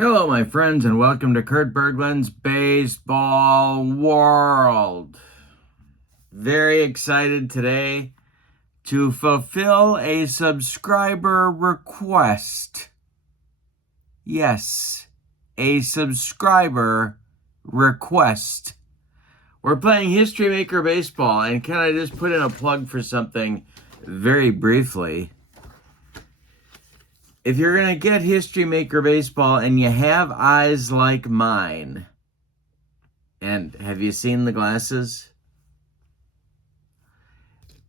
Hello, my friends, and welcome to Kurt Berglund's Baseball World. Very excited today to fulfill a subscriber request. Yes, a subscriber request. We're playing History Maker Baseball, and can I just put in a plug for something very briefly? If you're going to get History Maker Baseball and you have eyes like mine, and have you seen the glasses?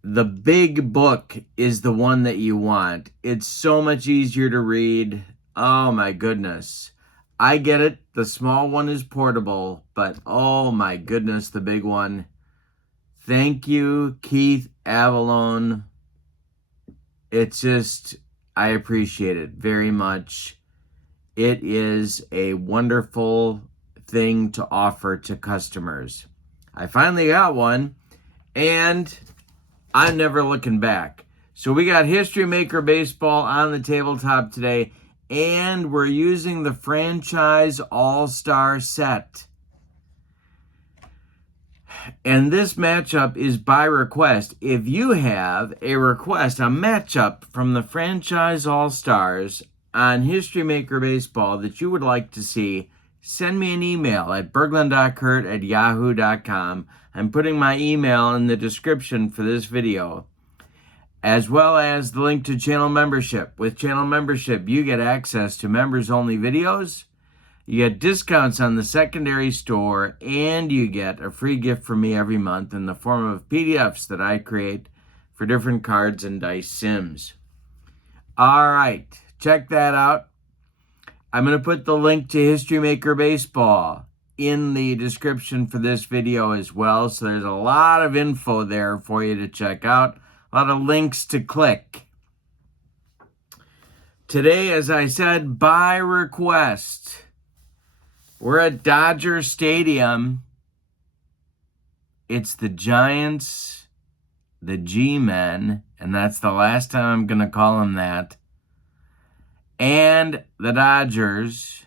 The big book is the one that you want. It's so much easier to read. Oh my goodness. I get it. The small one is portable, but oh my goodness, the big one. Thank you, Keith Avalone. It's just, I appreciate it very much. It is a wonderful thing to offer to customers. I finally got one, and I'm never looking back. So we got History Maker Baseball on the tabletop today, and we're using the Franchise All-Star set. And this matchup is by request. If you have a request, a matchup from the Franchise All-Stars on History Maker Baseball that you would like to see, send me an email at berglund.kurt@yahoo.com. I'm putting my email in the description for this video, as well as the link to channel membership. With channel membership, you get access to members-only videos, you get discounts on the secondary store, and you get a free gift from me every month in the form of PDFs that I create for different cards and dice sims. All right, check that out. I'm going to put the link to History Maker Baseball in the description for this video as well. So there's a lot of info there for you to check out. A lot of links to click. Today, as I said, by request, we're at Dodger Stadium. It's the Giants, the G-Men, and that's the last time I'm going to call them that, and the Dodgers.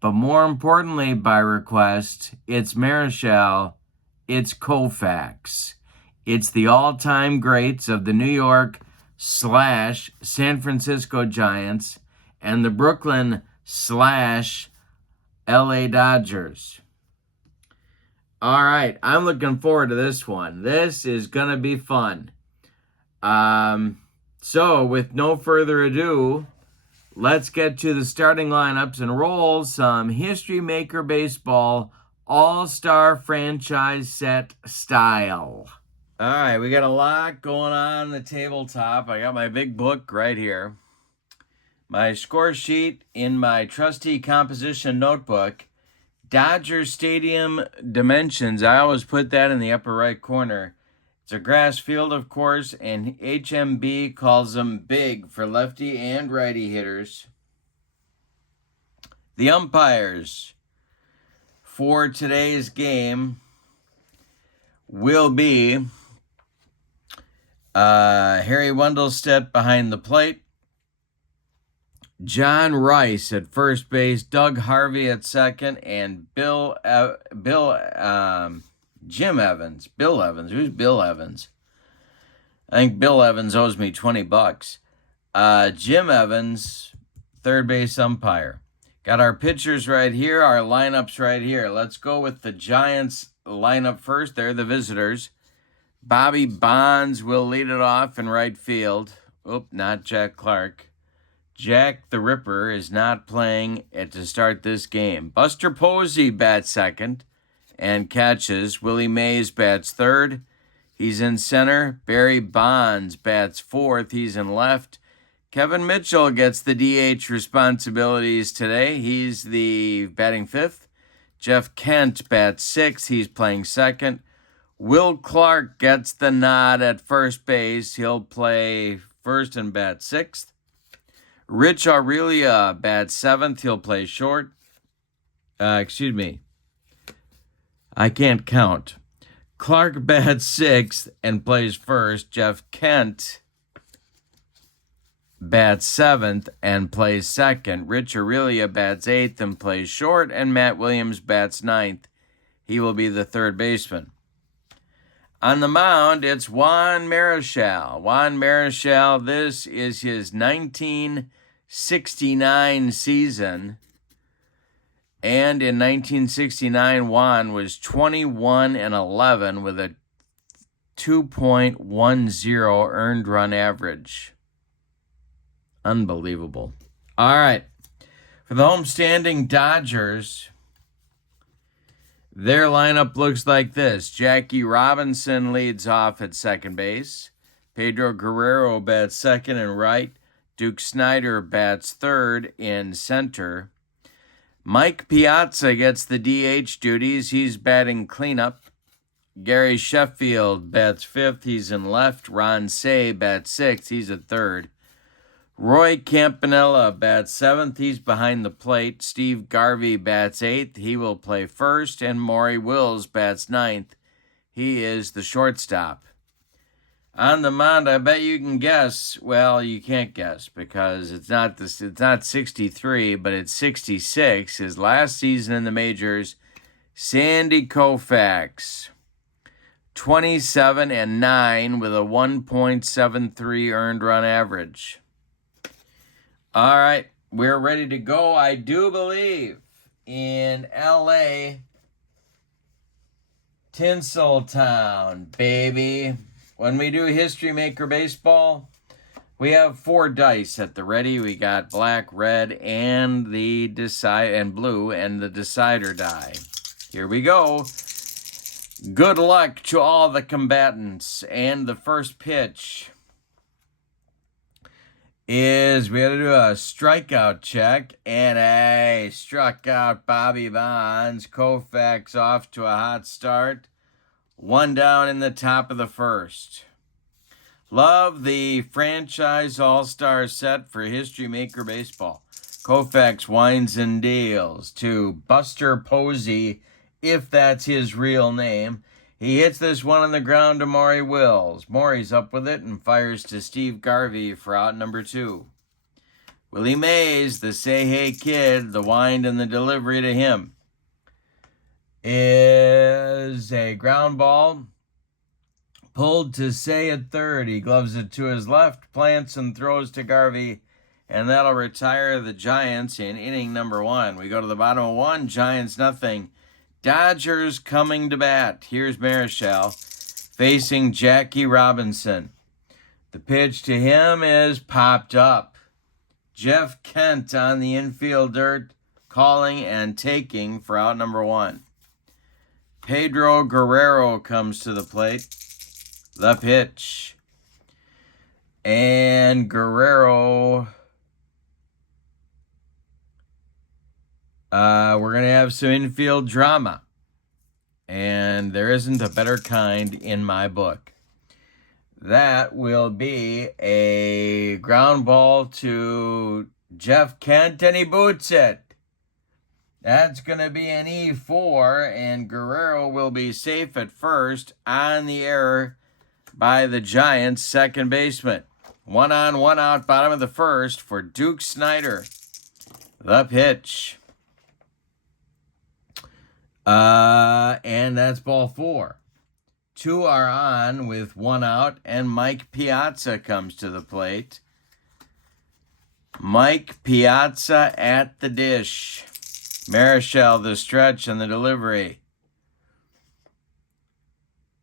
But more importantly, by request, it's Marichal, it's Koufax. It's the all-time greats of the New York/San Francisco Giants and the Brooklyn/LA Dodgers. All right, I'm looking forward to this one. This is going to be fun. So, with no further ado, let's get to the starting lineups and roll some History Maker Baseball All-Star Franchise Set style. All right, we got a lot going on the tabletop. I got my big book right here. My score sheet in my trusty composition notebook. Dodger Stadium dimensions. I always put that in the upper right corner. It's a grass field, of course, and HMB calls them big for lefty and righty hitters. The umpires for today's game will be Harry Wendelstedt behind the plate, John Rice at first base, Doug Harvey at second, and Jim Evans. Bill Evans. Who's Bill Evans? I think Bill Evans owes me $20. Jim Evans, third base umpire. Got our pitchers right here, our lineups right here. Let's go with the Giants lineup first. They're the visitors. Bobby Bonds will lead it off in right field. Oop, not Jack Clark. Jack the Ripper is not playing to start this game. Buster Posey bats second and catches. Willie Mays bats third. He's in center. Barry Bonds bats fourth. He's in left. Kevin Mitchell gets the DH responsibilities today. He's the batting fifth. Jeff Kent bats sixth. He's playing second. Will Clark gets the nod at first base. He'll play first and bat sixth. Rich Aurelia bats seventh. He'll play short. I can't count. Clark bats sixth and plays first. Jeff Kent bats 7th and plays 2nd. Rich Aurelia bats 8th and plays short. And Matt Williams bats 9th. He will be the third baseman. On the mound, it's Juan Marichal. Juan Marichal, this is his 1969 season. And in 1969, Juan was 21-11 with a 2.10 earned run average. Unbelievable. All right. For the homestanding Dodgers, their lineup looks like this. Jackie Robinson leads off at second base. Pedro Guerrero bats second and right. Duke Snider bats third in center. Mike Piazza gets the DH duties. He's batting cleanup. Gary Sheffield bats fifth. He's in left. Ron Say bats sixth. He's at third. Roy Campanella bats seventh. He's behind the plate. Steve Garvey bats eighth. He will play first. And Maury Wills bats ninth. He is the shortstop. On the mound, I bet you can guess. Well, you can't guess because it's not 63, but it's 66. His last season in the majors, Sandy Koufax, 27-9 with a 1.73 earned run average. All right, we're ready to go. I do believe in L.A. Tinseltown, baby. When we do History Maker Baseball, we have 4 dice at the ready. We got black, red, and blue, and the decider die. Here we go. Good luck to all the combatants. And the first pitch is we got to do a strikeout check, and I struck out Bobby Bonds. Koufax off to a hot start. 1 down in the top of the first. Love the franchise all-star set for History Maker Baseball. Koufax winds and deals to Buster Posey, if that's his real name. He hits this one on the ground to Maury Wills. Maury's up with it and fires to Steve Garvey for out number 2. Willie Mays, the Say Hey Kid, the wind and the delivery to him is a ground ball pulled to Say at third. He gloves it to his left, plants and throws to Garvey, and that'll retire the Giants in inning number 1. We go to the bottom of 1, Giants nothing. Dodgers coming to bat. Here's Marichal facing Jackie Robinson. The pitch to him is popped up. Jeff Kent on the infield dirt, calling and taking for out number 1. Pedro Guerrero comes to the plate. The pitch. And Guerrero, we're going to have some infield drama. And there isn't a better kind in my book. That will be a ground ball to Jeff Kent, and he boots it. That's going to be an E4, and Guerrero will be safe at first on the error by the Giants' second baseman. 1 on, 1 out, bottom of the first for Duke Snider. The pitch. And that's ball 4. 2 are on with 1 out, and Mike Piazza comes to the plate. Mike Piazza at the dish. Marichal, the stretch and the delivery.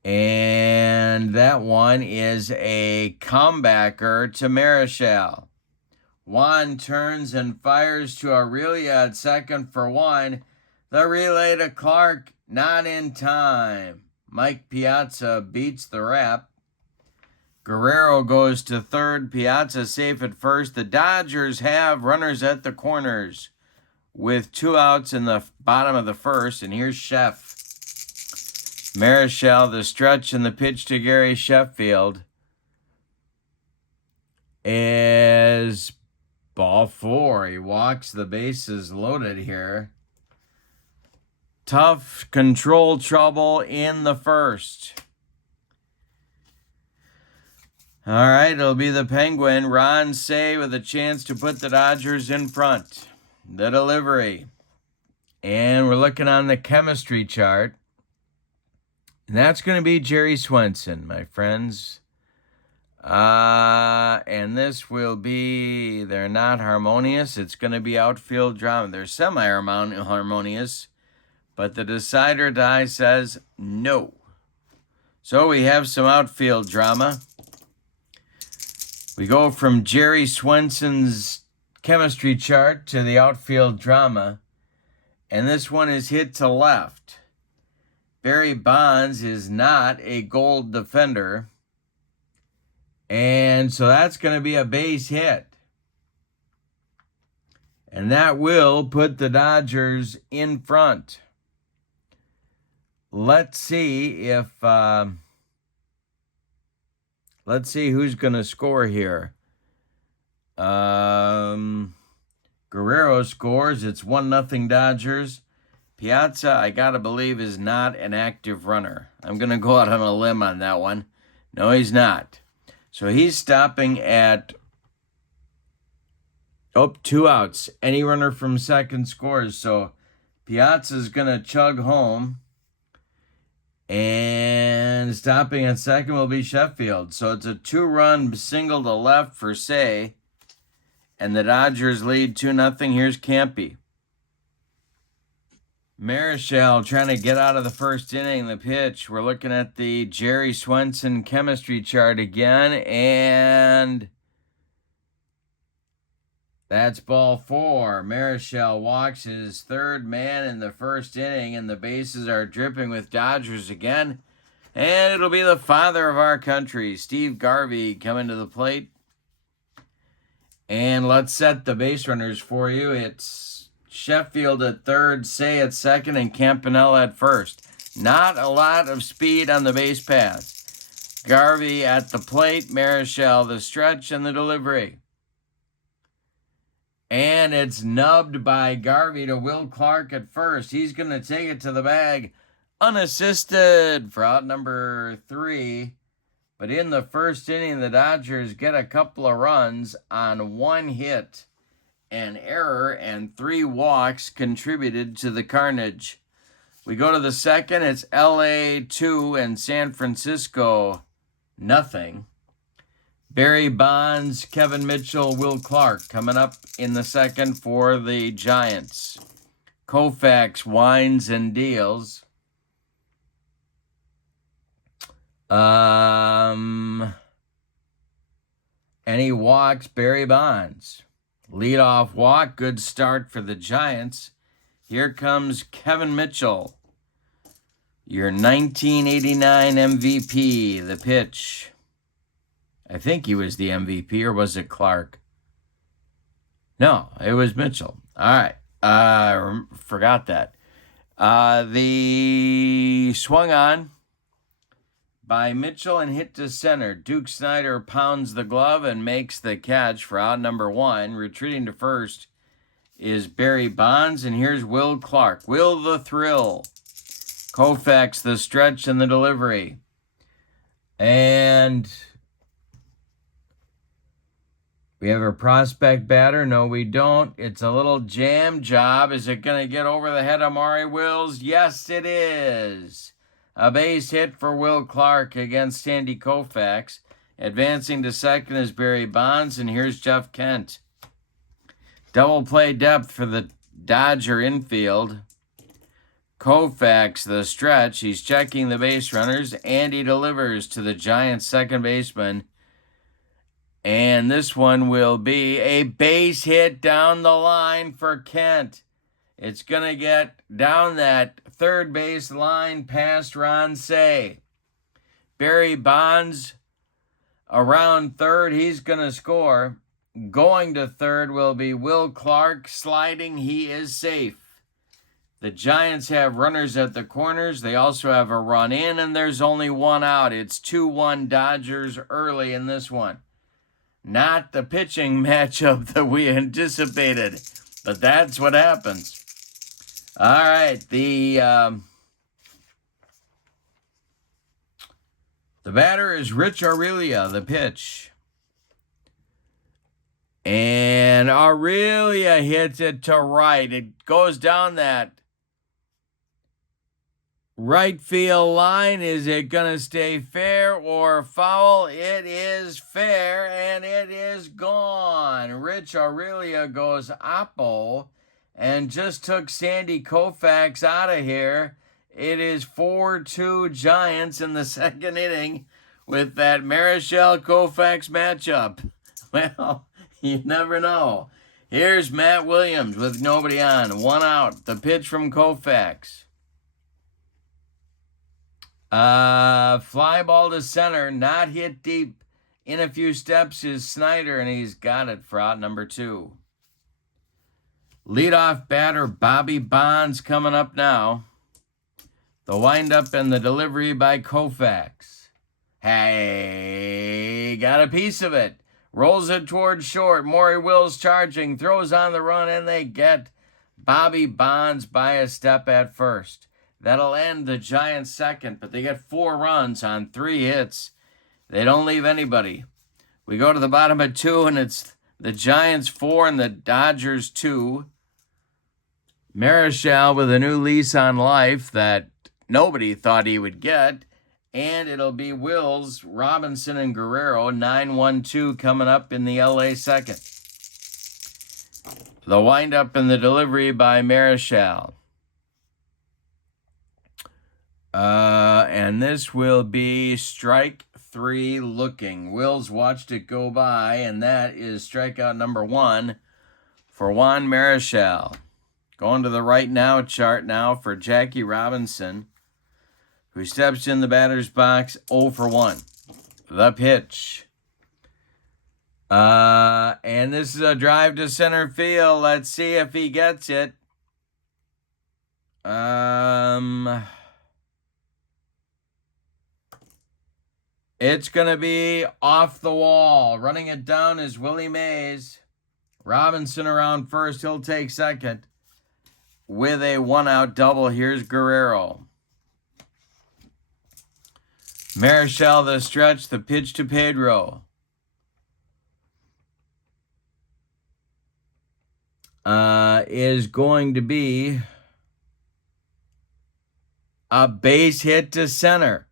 And that one is a comebacker to Marichal. Juan turns and fires to Aurelia at second for 1. The relay to Clark, not in time. Mike Piazza beats the wrap. Guerrero goes to third. Piazza safe at first. The Dodgers have runners at the corners with 2 outs in the bottom of the first. And here's Chef. Marichal, the stretch and the pitch to Gary Sheffield is ball 4. He walks, the bases loaded here. Tough control trouble in the first. All right, it'll be the Penguin, Ron Say, with a chance to put the Dodgers in front. The delivery. And we're looking on the chemistry chart. And that's going to be Jerry Swenson, my friends. And this will be, they're not harmonious. It's going to be outfield drama. They're semi-harmonious, but the decider die says no. So we have some outfield drama. We go from Jerry Swenson's chemistry chart to the outfield drama, and this one is hit to left. Barry Bonds is not a gold defender, and so that's going to be a base hit. And that will put the Dodgers in front. Let's see if... let's see who's going to score here. Guerrero scores. It's 1-0 Dodgers. Piazza, I got to believe, is not an active runner. I'm going to go out on a limb on that one. No, he's not. So he's stopping at 2 outs. Any runner from second scores. So Piazza's going to chug home. And stopping at second will be Sheffield. So it's a 2-run single to left for Say. And the Dodgers lead 2-0. Here's Campy. Marichal trying to get out of the first inning. The pitch. We're looking at the Jerry Swenson chemistry chart again. And that's ball 4. Marichal walks his third man in the first inning, and the bases are dripping with Dodgers again. And it'll be the father of our country, Steve Garvey, coming to the plate. And let's set the base runners for you. It's Sheffield at third, Say at second, and Campanella at first. Not a lot of speed on the base paths. Garvey at the plate, Marichal the stretch, and the delivery. And it's nubbed by Garvey to Will Clark at first. He's going to take it to the bag unassisted for out number 3. But in the first inning, the Dodgers get a couple of runs on 1 hit. An error and 3 walks contributed to the carnage. We go to the second. It's LA 2 and San Francisco 0. Barry Bonds, Kevin Mitchell, Will Clark coming up in the second for the Giants. Koufax winds and deals. And he walks Barry Bonds. Leadoff walk, good start for the Giants. Here comes Kevin Mitchell, your 1989 MVP, the pitch. I think he was the MVP, or was it Clark? No, it was Mitchell. All right. Forgot that. The swung on by Mitchell and hit to center. Duke Snyder pounds the glove and makes the catch for out number 1. Retreating to first is Barry Bonds, and here's Will Clark. Will the thrill. Koufax the stretch and the delivery. And we have a prospect batter. No, we don't. It's a little jam job. Is it going to get over the head of Maury Wills? Yes, it is. A base hit for Will Clark against Sandy Koufax. Advancing to second is Barry Bonds, and here's Jeff Kent. Double play depth for the Dodger infield. Koufax, the stretch. He's checking the base runners, and he delivers to the Giants' second baseman. And this one will be a base hit down the line for Kent. It's going to get down that third base line past Ron Say. Barry Bonds around third. He's going to score. Going to third will be Will Clark. Sliding, he is safe. The Giants have runners at the corners. They also have a run in, and there's only 1 out. It's 2-1 Dodgers early in this one. Not the pitching matchup that we anticipated, but that's what happens. All right, the The batter is Rich Aurelia, the pitch. And Aurelia hits it to right. It goes down that right field line. Is it going to stay fair or foul? It is fair, and it is gone. Rich Aurelia goes oppo and just took Sandy Koufax out of here. It is 4-2 Giants in the second inning with that Marichal Koufax matchup. Well, you never know. Here's Matt Williams with nobody on. 1 out. The pitch from Koufax. Fly ball to center. Not hit deep. In a few steps is Snyder, and he's got it for out number 2. Leadoff batter Bobby Bonds coming up now. The windup and the delivery by Koufax. Hey, got a piece of it. Rolls it towards short. Maury Wills charging. Throws on the run, and they get Bobby Bonds by a step at first. That'll end the Giants' second, but they get 4 runs on 3 hits. They don't leave anybody. We go to the bottom of 2, and it's the Giants 4 and the Dodgers 2. Marichal with a new lease on life that nobody thought he would get. And it'll be Wills, Robinson, and Guerrero, 9-1-2 coming up in the LA second. The windup and the delivery by Marichal. And this will be strike 3 looking. Wills watched it go by, and that is strikeout number 1 for Juan Marichal. Going to the right now chart now for Jackie Robinson, who steps in the batter's box 0 for 1. The pitch. And this is a drive to center field. Let's see if he gets it. It's going to be off the wall. Running it down is Willie Mays. Robinson around first. He'll take second. With a 1-out double, here's Guerrero. Marichal the stretch, the pitch to Pedro. Is going to be a base hit to center.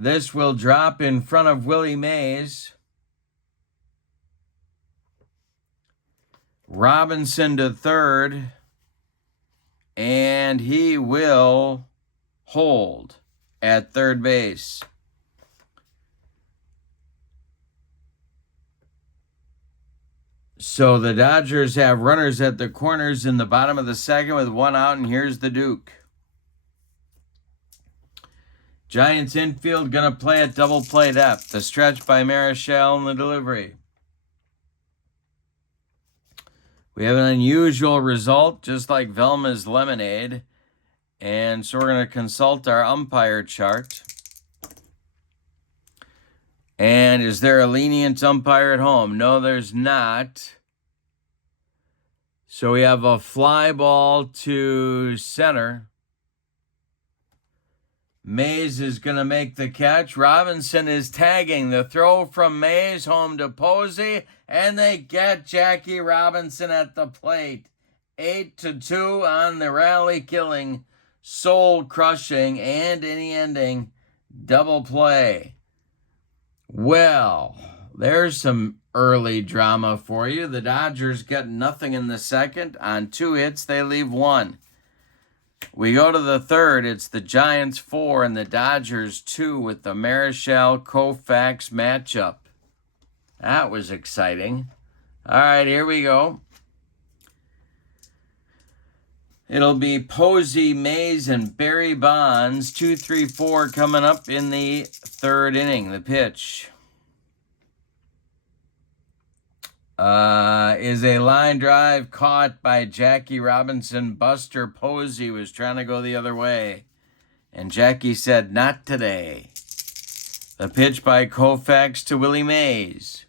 This will drop in front of Willie Mays. Robinson to third, and he will hold at third base. So the Dodgers have runners at the corners in the bottom of the second with 1 out, and here's the Duke. Giants infield going to play at double play depth. The stretch by Marichal and the delivery. We have an unusual result, just like Velma's lemonade. And so we're going to consult our umpire chart. And is there a lenient umpire at home? No, there's not. So we have a fly ball to center. Mays is going to make the catch. Robinson is tagging. The throw from Mays home to Posey. And they get Jackie Robinson at the plate. 8-2 on the rally-killing, soul-crushing, and inning-ending double play. Well, there's some early drama for you. The Dodgers get nothing in the second. On 2 hits, they leave 1. We go to the third. It's the Giants 4 and the Dodgers 2 with the Marichal Koufax matchup. That was exciting. All right, here we go. It'll be Posey, Mays, and Barry Bonds. 2, 3, 4 coming up in the third inning. The pitch is a line drive caught by Jackie Robinson. Buster Posey was trying to go the other way, and Jackie said, "Not today." The pitch by Koufax to Willie Mays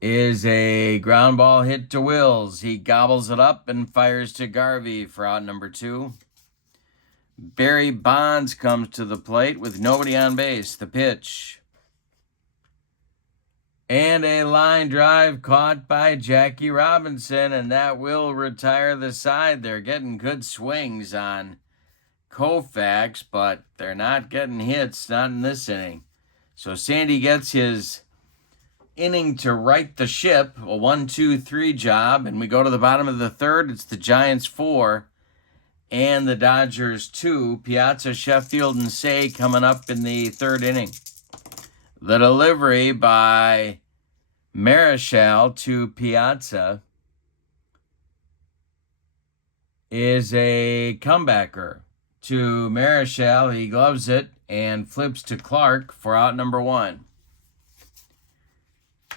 is a ground ball hit to Wills. He gobbles it up and fires to Garvey for out number 2. Barry Bonds comes to the plate with nobody on base. The pitch. And a line drive caught by Jackie Robinson, and that will retire the side. They're getting good swings on Koufax, but they're not getting hits, not in this inning. So Sandy gets his inning to right the ship, a 1-2-3 job, and we go to the bottom of the third. It's the Giants 4 and the Dodgers 2. Piazza, Sheffield, and Say coming up in the third inning. The delivery by Marichal to Piazza is a comebacker. To Marichal, he gloves it and flips to Clark for out number 1.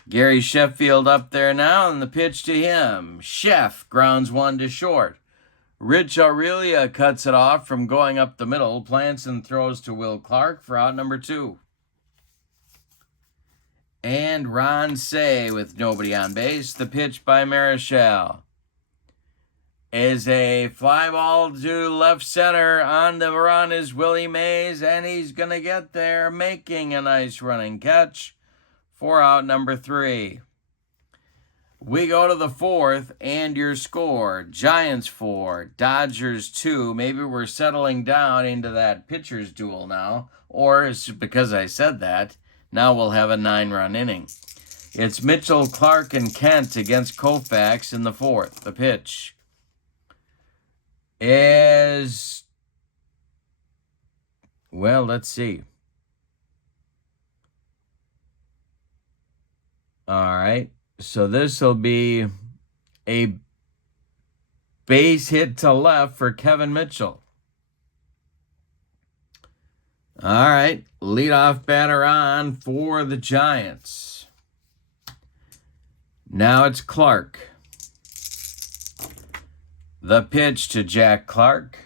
Gary Sheffield up there now, and the pitch to him. Chef grounds one to short. Rich Aurelia cuts it off from going up the middle. Plants and throws to Will Clark for out number 2. And Ron Say with nobody on base. The pitch by Marichal is a fly ball to left center. On the run is Willie Mays, and he's going to get there, making a nice running catch for out number 3. We go to the fourth, and your score, Giants 4, Dodgers 2. Maybe we're settling down into that pitcher's duel now, or it's because I said that, now we'll have a 9-run inning. It's Mitchell, Clark, and Kent against Koufax in the fourth. The pitch is, well, let's see. All right, so this will be a base hit to left for Kevin Mitchell. All right, leadoff batter on for the Giants. Now it's Clark. The pitch to Jack Clark,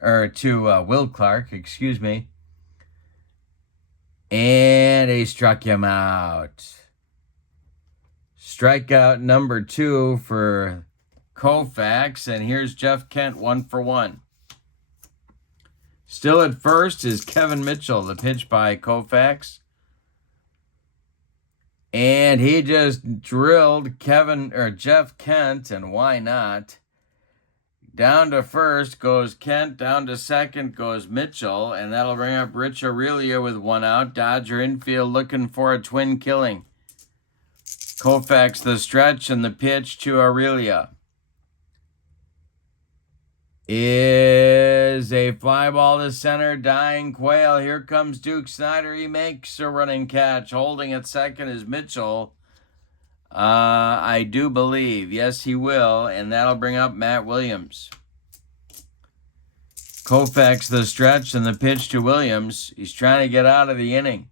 or to Will Clark, excuse me. And he struck him out. Strikeout number 2 for Koufax, and here's Jeff Kent 1 for 1. Still at first is Kevin Mitchell, the pitch by Koufax. And he just drilled Jeff Kent, and why not? Down to first goes Kent, down to second goes Mitchell, and that'll bring up Rich Aurelia with 1 out. Dodger infield looking for a twin killing. Koufax the stretch, and the pitch to Aurelia is a fly ball to center, dying Quail. Here comes Duke Snyder. He makes a running catch. Holding at second is Mitchell. I do believe. Yes, he will, and that'll bring up Matt Williams. Koufax the stretch, and the pitch to Williams. He's trying to get out of the inning.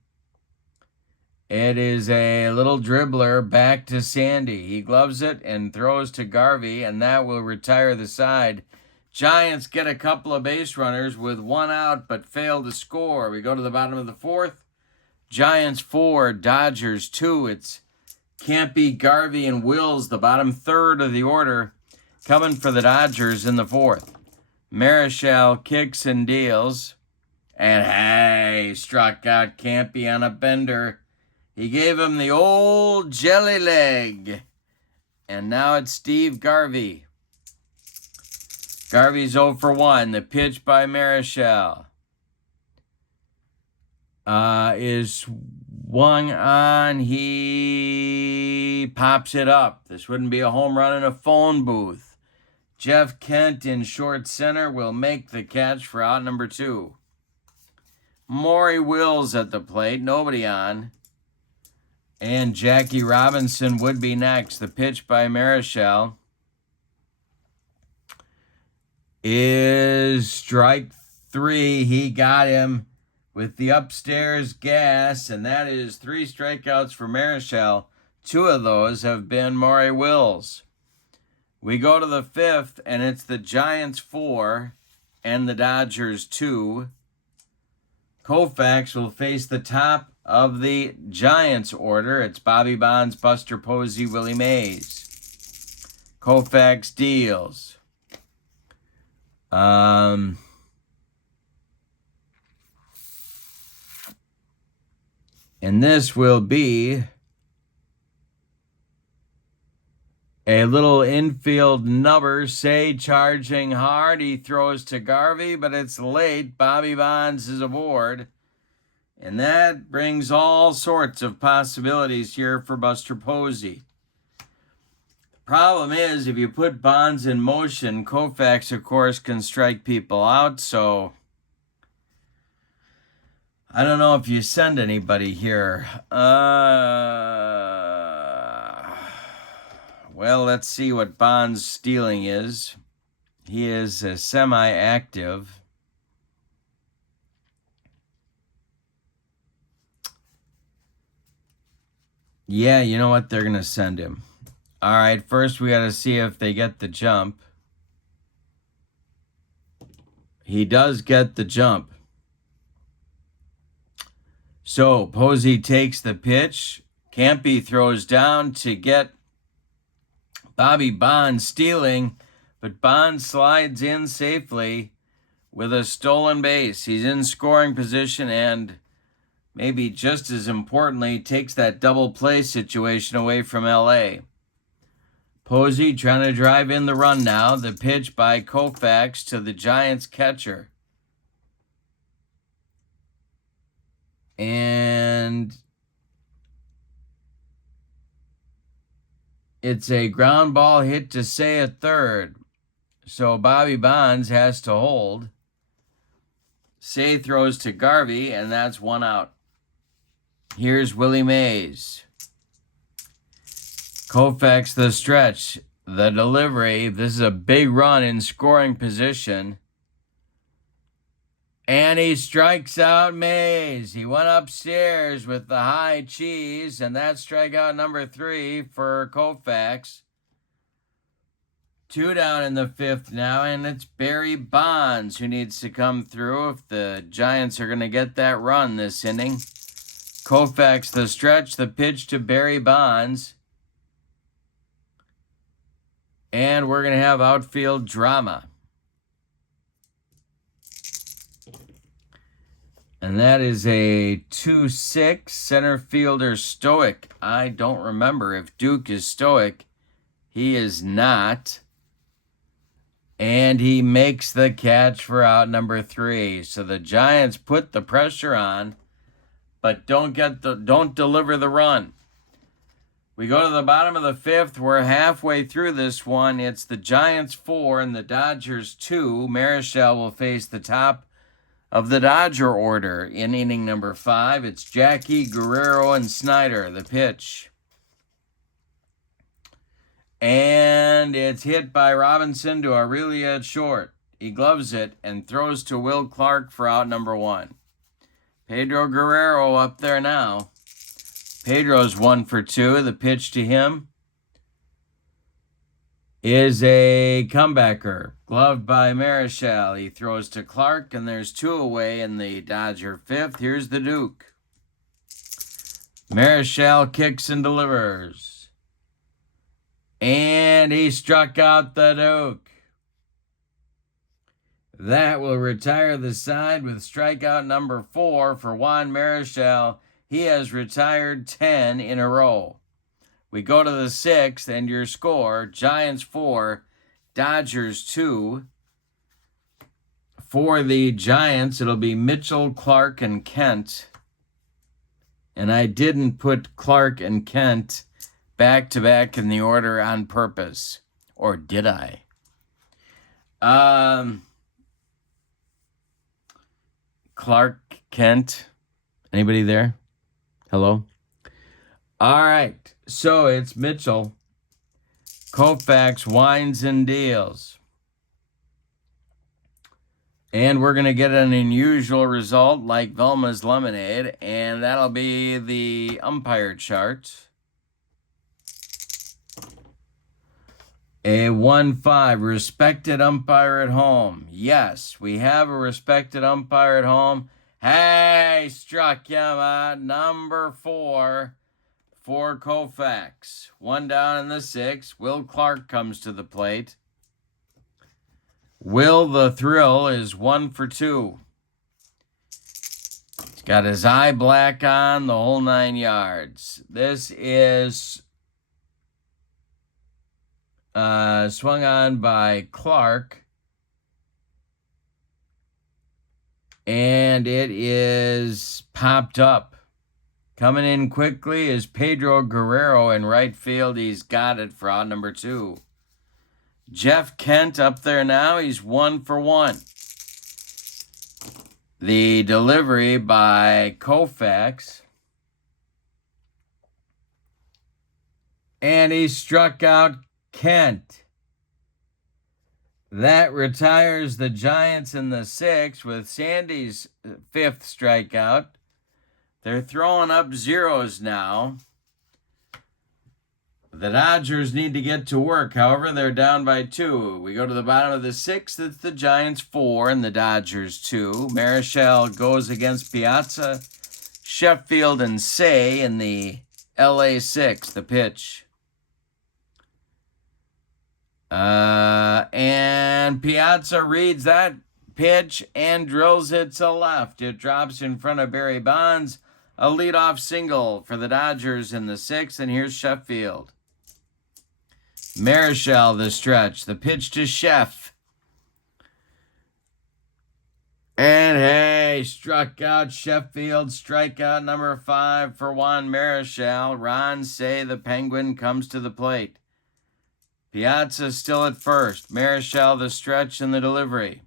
It is a little dribbler back to Sandy. He gloves it and throws to Garvey, and that will retire the side. Giants get a couple of base runners with 1 out, but fail to score. We go to the bottom of the fourth. Giants 4, Dodgers 2. It's Campy, Garvey, and Wills, the bottom third of the order, coming for the Dodgers in the fourth. Marichal kicks and deals. And hey, struck out Campy on a bender. He gave him the old jelly leg. And now it's Steve Garvey. Garvey's 0 for 1. The pitch by Marichal is swung on. He pops it up. This wouldn't be a home run in a phone booth. Jeff Kent in short center will make the catch for out number 2. Maury Wills at the plate. Nobody on. And Jackie Robinson would be next. The pitch by Marichal is strike 3. He got him with the upstairs gas, and that is 3 strikeouts for Marichal. 2 of those have been Maury Wills. We go to the fifth, and it's the Giants 4 and the Dodgers 2. Koufax will face the top of the Giants order. It's Bobby Bonds, Buster Posey, Willie Mays. Koufax deals. And this will be a little infield nubber. Say charging hard. He throws to Garvey, but it's late. Bobby Bonds is aboard. And that brings all sorts of possibilities here for Buster Posey. Problem is, if you put Bonds in motion, Koufax, of course, can strike people out. So I don't know if you send anybody here. Well, let's see what Bonds' stealing is. He is semi-active. Yeah, you know what? They're going to send him. All right, first we got to see if they get the jump. He does get the jump. So Posey takes the pitch. Campy throws down to get Bobby Bonds stealing, but Bonds slides in safely with a stolen base. He's in scoring position and maybe just as importantly takes that double play situation away from LA. Posey trying to drive in the run now. The pitch by Koufax to the Giants catcher. And it's a ground ball hit to Say at third. So Bobby Bonds has to hold. Say throws to Garvey, and that's one out. Here's Willie Mays. Koufax the stretch, the delivery. This is a big run in scoring position. And he strikes out Mays. He went upstairs with the high cheese, and that's strikeout number 3 for Koufax. 2 down in the 5th now, and it's Barry Bonds who needs to come through if the Giants are going to get that run this inning. Koufax the stretch, the pitch to Barry Bonds. And we're going to have outfield drama. And that is a 2-6 center fielder Stoic. I don't remember if Duke is Stoic. He is not. And he makes the catch for out number 3. So the Giants put the pressure on, but don't deliver the run. We go to the bottom of the 5th. We're halfway through this one. It's the Giants 4 and the Dodgers 2. Marichal will face the top of the Dodger order in inning number 5. It's Jackie, Guerrero, and Snyder, the pitch. And it's hit by Robinson to Aurelia at short. He gloves it and throws to Will Clark for out number 1. Pedro Guerrero up there now. Pedro's 1 for 2. The pitch to him is a comebacker. Gloved by Marichal. He throws to Clark, and there's 2 away in the Dodger 5th. Here's the Duke. Marichal kicks and delivers. And he struck out the Duke. That will retire the side with strikeout number 4 for Juan Marichal. He has retired 10 in a row. We go to the 6th, and your score, Giants 4, Dodgers 2. For the Giants, it'll be Mitchell, Clark, and Kent. And I didn't put Clark and Kent back-to-back in the order on purpose. Or did I? Clark, Kent. Anybody there? Hello? All right. So it's Mitchell. Koufax winds and deals. And we're going to get an unusual result like Velma's Lemonade. And that'll be the umpire chart. A 1-5, respected umpire at home. Yes, we have a respected umpire at home. Hey, struck him out. Number 4 for Koufax. 1 down in the 6th. Will Clark comes to the plate. Will the Thrill is 1 for 2. He's got his eye black on, the whole 9 yards. This is swung on by Clark. And it is popped up. Coming in quickly is Pedro Guerrero in right field. He's got it for out number 2. Jeff Kent up there now. He's 1 for 1. The delivery by Koufax. And he struck out Kent. That retires the Giants in the 6th with Sandy's 5th strikeout. They're throwing up zeros now. The Dodgers need to get to work. However, they're down by 2. We go to the bottom of the 6th. It's the Giants 4 and the Dodgers 2. Marichal goes against Piazza, Sheffield, and Say in the LA 6, the pitch. And Piazza reads that pitch and drills it to left. It drops in front of Barry Bonds. A leadoff single for the Dodgers in the 6th. And here's Sheffield. Marichal, the stretch. The pitch to Sheff. And hey, struck out Sheffield. Strikeout number 5 for Juan Marichal. Ron Say, the Penguin, comes to the plate. Piazza still at first. Marichal, the stretch and the delivery.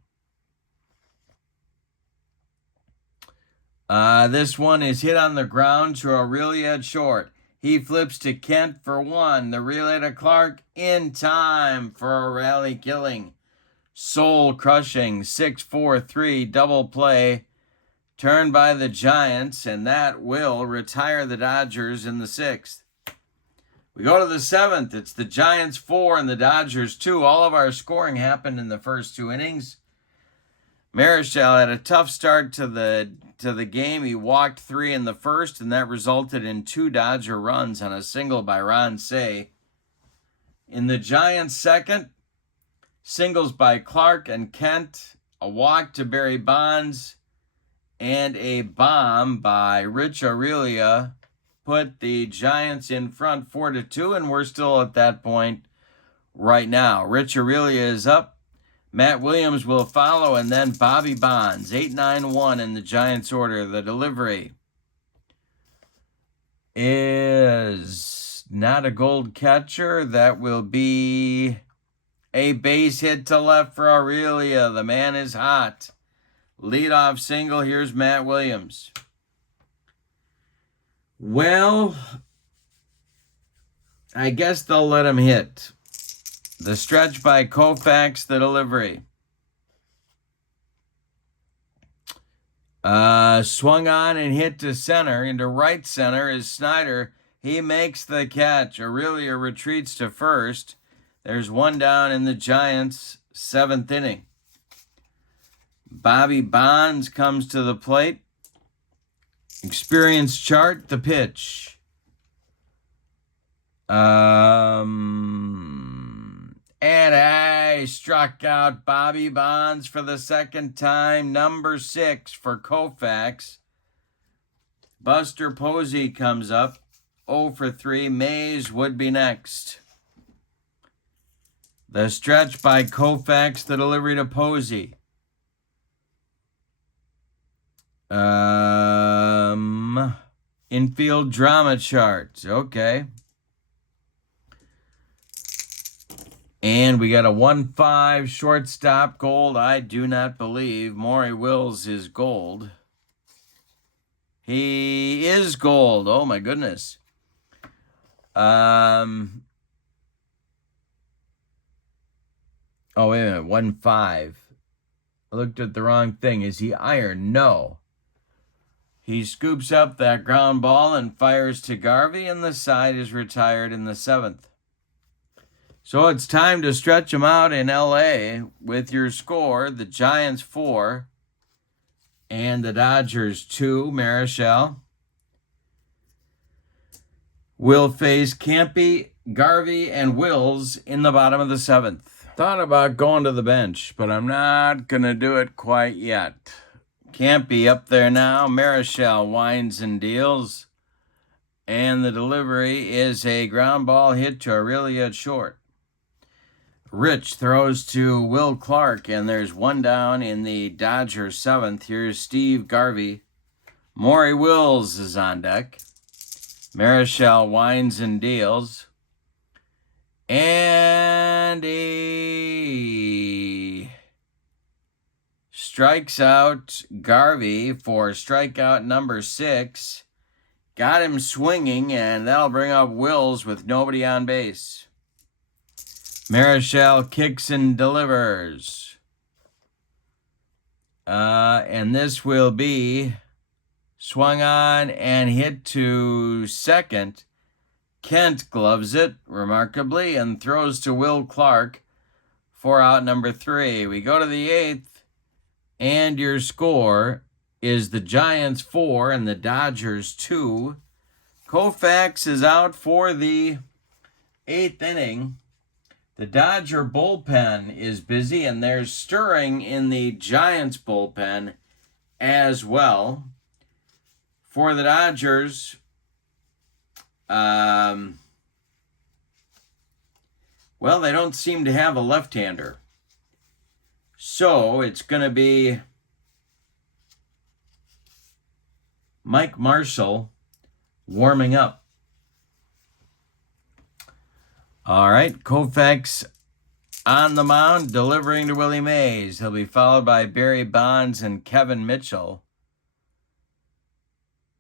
This one is hit on the ground to Aurelia at short. He flips to Kent for 1. The relay to Clark in time for a rally killing. Soul crushing 6-4-3 double play turned by the Giants, and that will retire the Dodgers in the 6th. We go to the 7th. It's the Giants 4 and the Dodgers 2. All of our scoring happened in the first 2 innings. Marichal had a tough start to the game. He walked 3 in the first, and that resulted in 2 Dodger runs on a single by Ron Say. In the Giants' second, singles by Clark and Kent, a walk to Barry Bonds, and a bomb by Rich Aurelia put the Giants in front 4-2, and we're still at that point right now. Rich Aurelia is up. Matt Williams will follow, and then Bobby Bonds, 8-9-1 in the Giants' order. The delivery is not a gold catcher. That will be a base hit to left for Aurelia. The man is hot. Leadoff single. Here's Matt Williams. Well, I guess they'll let him hit. The stretch by Koufax, the delivery. Swung on and hit to center. Into right center is Snyder. He makes the catch. Aurelia retreats to first. There's 1 down in the Giants' 7th inning. Bobby Bonds comes to the plate. Experience chart, the pitch. And I struck out Bobby Bonds for the 2nd time. Number 6 for Koufax. Buster Posey comes up. 0 for 3. Mays would be next. The stretch by Koufax, the delivery to Posey. Infield drama charts. Okay. And we got a 1-5 shortstop gold. I do not believe Maury Wills is gold. He is gold. Oh, my goodness. Oh, wait a minute. 1-5. I looked at the wrong thing. Is he iron? No. He scoops up that ground ball and fires to Garvey, and the side is retired in the 7th. So it's time to stretch them out in LA with your score. The Giants 4 and the Dodgers 2. Marichal will face Campy, Garvey, and Wills in the bottom of the 7th. Thought about going to the bench, but I'm not going to do it quite yet. Campy up there now. Marichal winds and deals. And the delivery is a ground ball hit to Aurelia at short. Rich throws to Will Clark, and there's one down in the Dodgers 7th. Here's Steve Garvey. Maury Wills is on deck. Marichal winds and deals. And he strikes out Garvey for strikeout number 6. Got him swinging, and that'll bring up Wills with nobody on base. Marichal kicks and delivers. And this will be swung on and hit to second. Kent gloves it remarkably and throws to Will Clark for out number 3. We go to the 8th, and your score is the Giants 4 and the Dodgers 2. Koufax is out for the 8th inning. The Dodger bullpen is busy, and there's stirring in the Giants bullpen as well. For the Dodgers, well, they don't seem to have a left-hander. So it's going to be Mike Marshall warming up. All right, Koufax on the mound, delivering to Willie Mays. He'll be followed by Barry Bonds and Kevin Mitchell.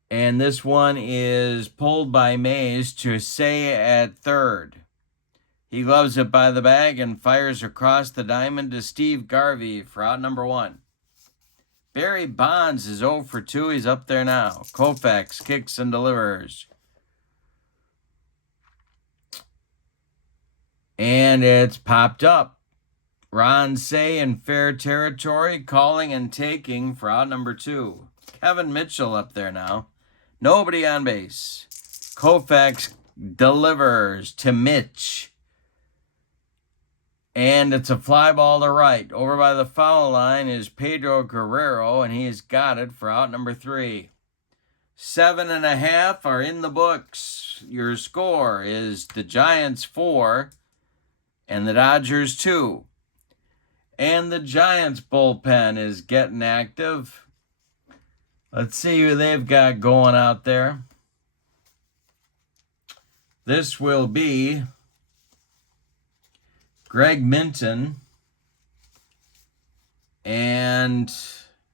And this one is pulled by Mays to Say at third. He gloves it by the bag and fires across the diamond to Steve Garvey for out number 1. Barry Bonds is 0 for 2. He's up there now. Koufax kicks and delivers. And it's popped up. Ron Say in fair territory, calling and taking for out number 2. Kevin Mitchell up there now. Nobody on base. Koufax delivers to Mitch. And it's a fly ball to right. Over by the foul line is Pedro Guerrero, and he's got it for out number 3. 7.5 are in the books. Your score is the Giants 4 and the Dodgers 2. And the Giants bullpen is getting active. Let's see who they've got going out there. This will be Greg Minton and,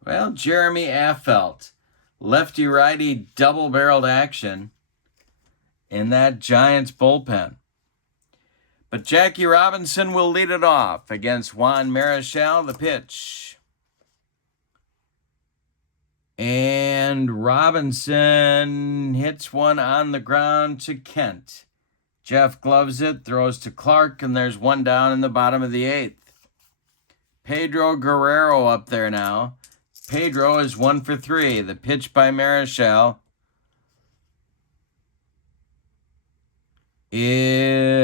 well, Jeremy Affeldt. Lefty-righty double-barreled action in that Giants bullpen. But Jackie Robinson will lead it off against Juan Marichal, the pitch. And Robinson hits one on the ground to Kent. Jeff gloves it, throws to Clark, and there's one down in the bottom of the 8th. Pedro Guerrero up there now. Pedro is 1 for 3. The pitch by Marichal is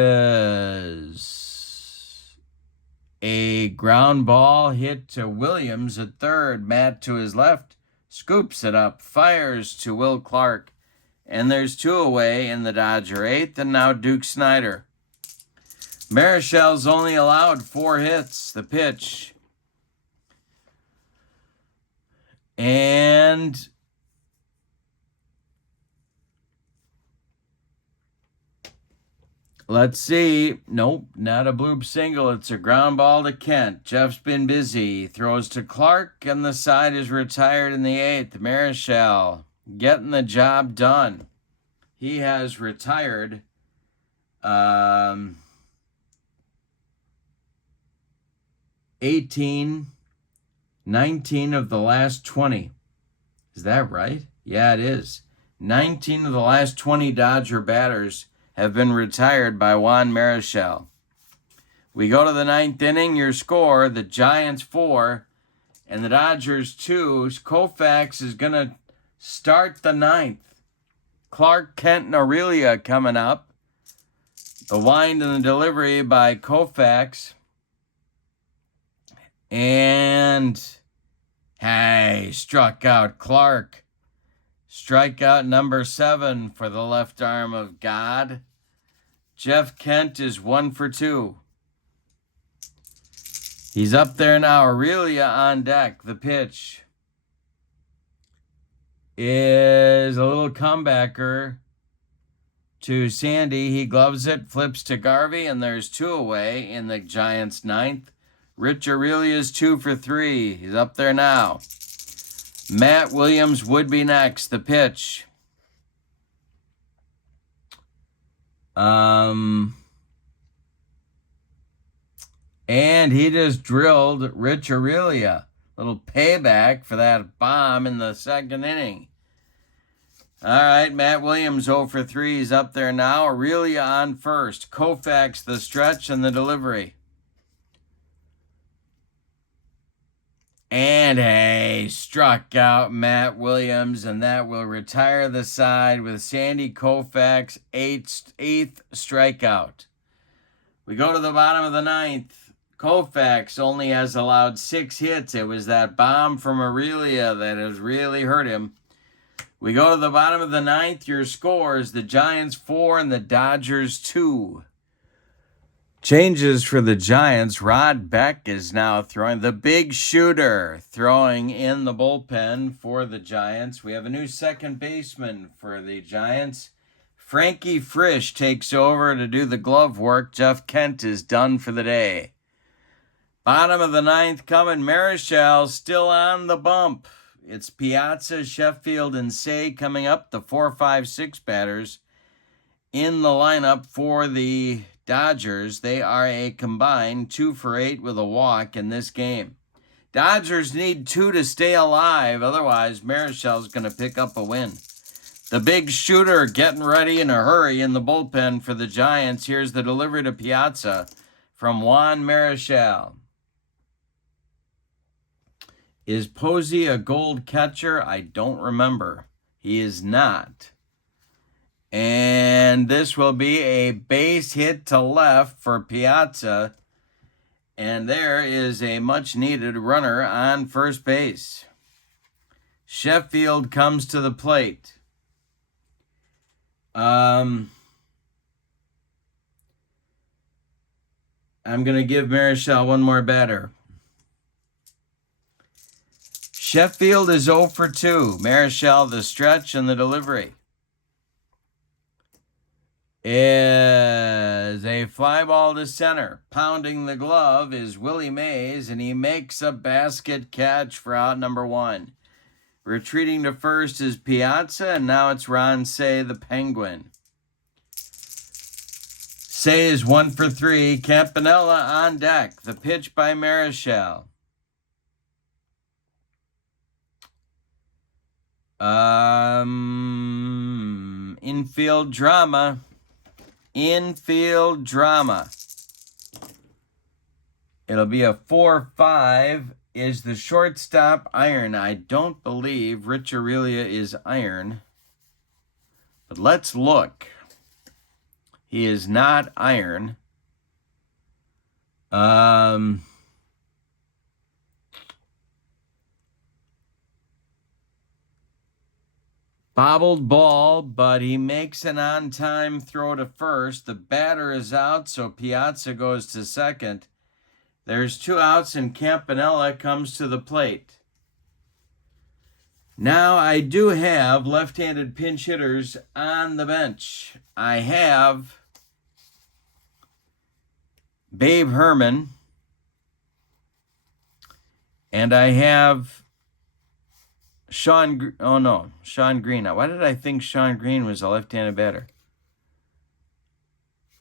a ground ball hit to Williams at third. Matt to his left scoops it up, fires to Will Clark, and there's 2 away in the Dodger 8th, and now Duke Snyder. Marichal's only allowed 4 hits. The pitch. And let's see. Nope, not a bloop single. It's a ground ball to Kent. Jeff's been busy. Throws to Clark, and the side is retired in the 8th. Marichal getting the job done. He has retired 19 of the last 20. Is that right? Yeah, it is. 19 of the last 20 Dodger batters have been retired by Juan Marichal. We go to the 9th inning. Your score, the Giants 4 and the Dodgers 2. Koufax is going to start the 9th. Clark, Kent, and Aurelia coming up. The wind and the delivery by Koufax. And Hey, struck out Clark. Strikeout number 7 for the left arm of God. Jeff Kent is 1 for 2. He's up there now. Aurelia on deck. The pitch is a little comebacker to Sandy. He gloves it, flips to Garvey, and there's 2 away in the Giants' 9th. Rich Aurelia's 2 for 3. He's up there now. Matt Williams would be next. The pitch. And he just drilled Rich Aurelia. Little payback for that bomb in the 2nd inning. All right, Matt Williams 0 for 3. He's up there now. Aurelia on first. Koufax the stretch and the delivery. And hey, struck out Matt Williams, and that will retire the side with Sandy Koufax 8th strikeout. We go to the bottom of the 9th. Koufax only has allowed 6 hits. It was that bomb from Aurelia that has really hurt him. We go to the bottom of the 9th. Your scores, the Giants 4 and the Dodgers 2. Changes for the Giants. Rod Beck is now throwing. The big shooter throwing in the bullpen for the Giants. We have a new second baseman for the Giants. Frankie Frisch takes over to do the glove work. Jeff Kent is done for the day. Bottom of the 9th coming. Marichal still on the bump. It's Piazza, Sheffield, and Say coming up. The 4, 5, 6 batters in the lineup for the Dodgers. They are a combined 2 for 8 with a walk in this game. Dodgers need 2 to stay alive. Otherwise, Marichal's going to pick up a win. The big shooter getting ready in a hurry in the bullpen for the Giants. Here's the delivery to Piazza from Juan Marichal. Is Posey a gold catcher? I don't remember. He is not. And this will be a base hit to left for Piazza. And there is a much-needed runner on first base. Sheffield comes to the plate. I'm going to give Marichal one more batter. Sheffield is 0 for 2. Marichal the stretch and the delivery. Is a fly ball to center. Pounding the glove is Willie Mays, and he makes a basket catch for out number 1. Retreating to first is Piazza, and now it's Ron Say, the Penguin. Say is 1 for 3. Campanella on deck. The pitch by Marichal. Infield drama. Infield drama. It'll be a 4-5. Is the shortstop iron? I don't believe Rich Aurelia is iron. But let's look. He is not iron. Bobbled ball, but he makes an on-time throw to first. The batter is out, so Piazza goes to second. There's 2 outs, and Campanella comes to the plate. Now, I do have left-handed pinch hitters on the bench. I have Babe Herman, and I have Sean Green. Why did I think Sean Green was a left-handed batter?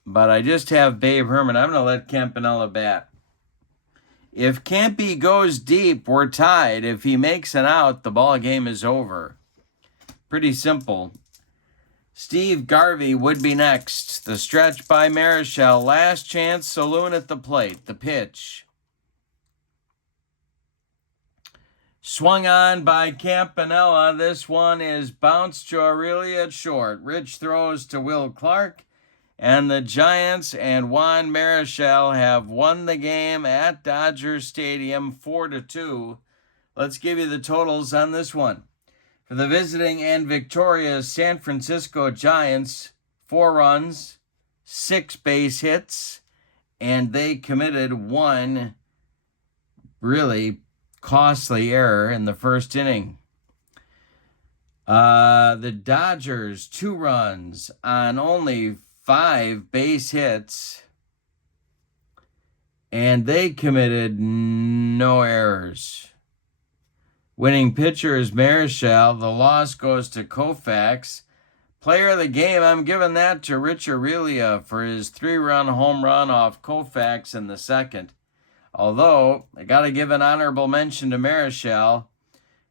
But I just have Babe Herman. I'm going to let Campanella bat. If Campy goes deep, we're tied. If he makes an out, the ball game is over. Pretty simple. Steve Garvey would be next. The stretch by Marichal. Last chance saloon at the plate. The pitch. Swung on by Campanella. This one is bounced to Aurelia at short. Rich throws to Will Clark. And the Giants and Juan Marichal have won the game at Dodger Stadium 4-2 let's give you the totals on this one. For the visiting and victorious San Francisco Giants, 4 runs, 6 base hits, and they committed 1 really costly error in the first inning. The Dodgers, 2 runs on only 5 base hits, and they committed no errors. Winning pitcher is Marichal. The loss goes to Koufax. Player of the game, I'm giving that to Rich Aurelia for his 3-run home run off Koufax in the second. Although, I got to give an honorable mention to Marichal.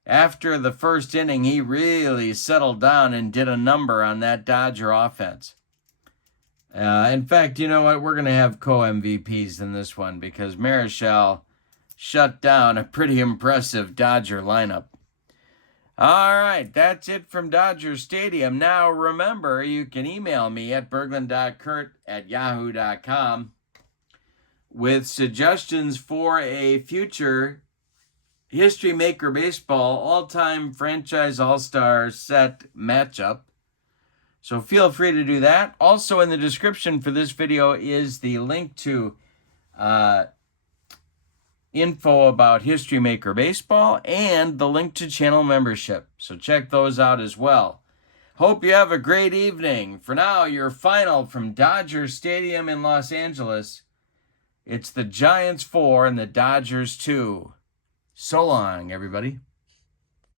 After the first inning, he really settled down and did a number on that Dodger offense. In fact, you know what? We're going to have co-MVPs in this one because Marichal shut down a pretty impressive Dodger lineup. All right, that's it from Dodger Stadium. Now, remember, you can email me at berglund.kurt@yahoo.com with suggestions for a future History Maker Baseball all-time franchise all-star set matchup. So feel free to do that. Also in the description for this video is the link to info about History Maker Baseball and the link to channel membership. So check those out as well. Hope you have a great evening. For now, your final from Dodger Stadium in Los Angeles. It's the Giants 4 and the Dodgers 2. So long, everybody.